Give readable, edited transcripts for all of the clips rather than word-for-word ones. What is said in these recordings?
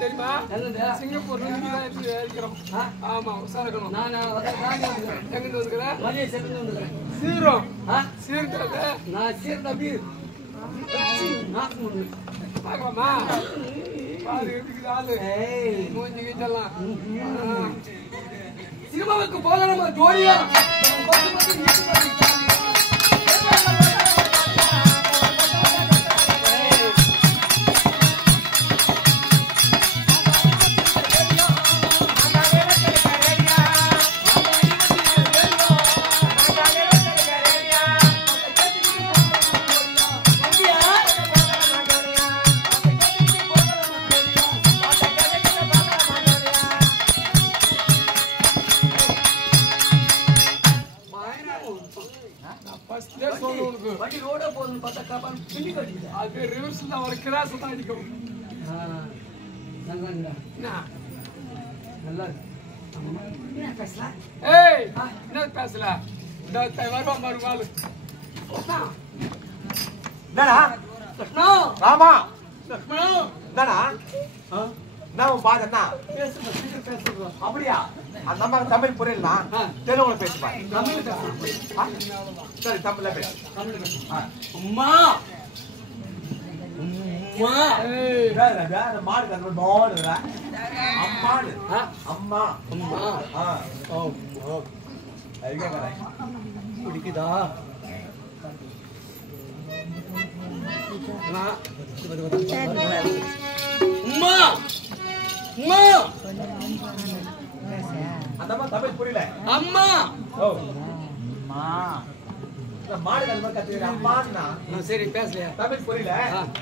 தெரியுமா? சிங்கப்பூர்ல இருந்து இருக்கிறோம். ஆமா உசாரக்கணும். நான் எங்கிட்டு வந்துக்கிறேன்? மதிய சென்று வந்துக்கிறேன். சீரம் சீர்கிறது நான் சீர்ந்த பீர் பார்க்கலாமா? பாரு இருக்குது ஆளு மூஞ்சி வீட்டெல்லாம். சினிமாவுக்கு போகலாமா ஜோடியா? வண்டி ரோட போகுதுன்னு பார்த்தா காப்பான் பின்னி கட்டிக்கிட்டு அது ரிவர்ஸ்ல தான் ஒரு கிராஸ் தான் அடிக்கும். நல்லா என்ன பேசல? ஏய் என்ன பேசல? இந்த வருவா மறுவாள் என்னடா கிருஷ்ணா ராமா கிருஷ்ணா என்னடா நான் பாத்தேன்னா பேசுறோம். அப்படியா? அந்த அம்மா தமிழ் புரியல தெலுங்குல பேசுப்பா. தமிழ் பேசுறோம். சரி தமிழ்ல பேசு. அம்மா அம்மா வேற மாடு கண்ணு மாடுடா. அம்மாடு அம்மா அம்மா ஓ ஐயா கரை பிடிக்குதா? அம்மா அம்மா அந்த அம்மா தமிழ் புரியல. அம்மா ஓ அம்மா இந்த மாடு கண்ணு கத்துக்கிற அம்மான்னா சரி பேசலையா? தமிழ் புரியல.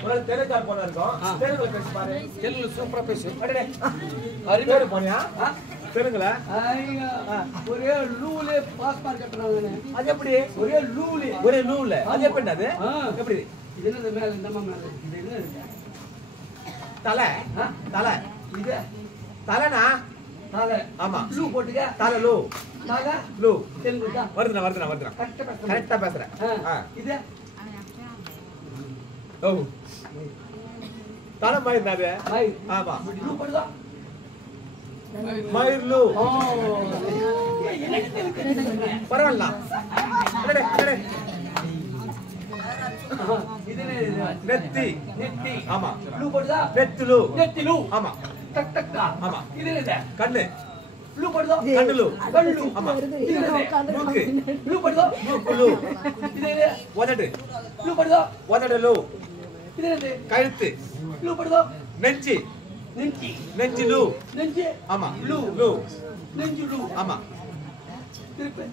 ஒரு தெலுங்கால் போன இருக்கும். தெலுங்குல பேசு பாரு. தெலுங்கு சூப்பரா பேசு. அடடே அறிவேறு போனியா? தெலுங்குல ஒரே லூலே பாஸ் மார்க் கட்டறாங்க. அது எப்படி? ஒரே லூலே அது எப்படி? அது எப்படி? இது என்ன மேல இந்த மேல இது என்ன இருக்கு? தலை தலை இது தலைனா தலை. ஆமா லூ போட்டுக்க. தலை லூ தலை லூ தெலுங்குடா. வருதுனா கரெக்ட்டா பேசுறேன். இது ஓ தலை மயிர் அது. ஆமா லூ போடுதா? மயிர் லூ. ஓ பரவாயில்ல. அடடே அடடே இது நெத்தி நெத்தி. ஆமா லூ போடுதா? நெத்தி லூ. நெத்தி லூ. ஆமா டக் டக் ஆமா இது என்ன? கண்ணு லூ போடுதா? கண்ணு லூ. கண்ணு ஆமா இது என்ன? மூக்கு லூ போடுதா? மூக்கு லூ. இது என்ன? உதடு லூ போடுதா? உதடு லூ. இது என்ன? கழுத்து லூ போடுதா? நெஞ்சி நெஞ்சி நெஞ்சி லூ. நெஞ்சி ஆமா லூ லூ. நெஞ்சி லூ. ஆமா திருப்பி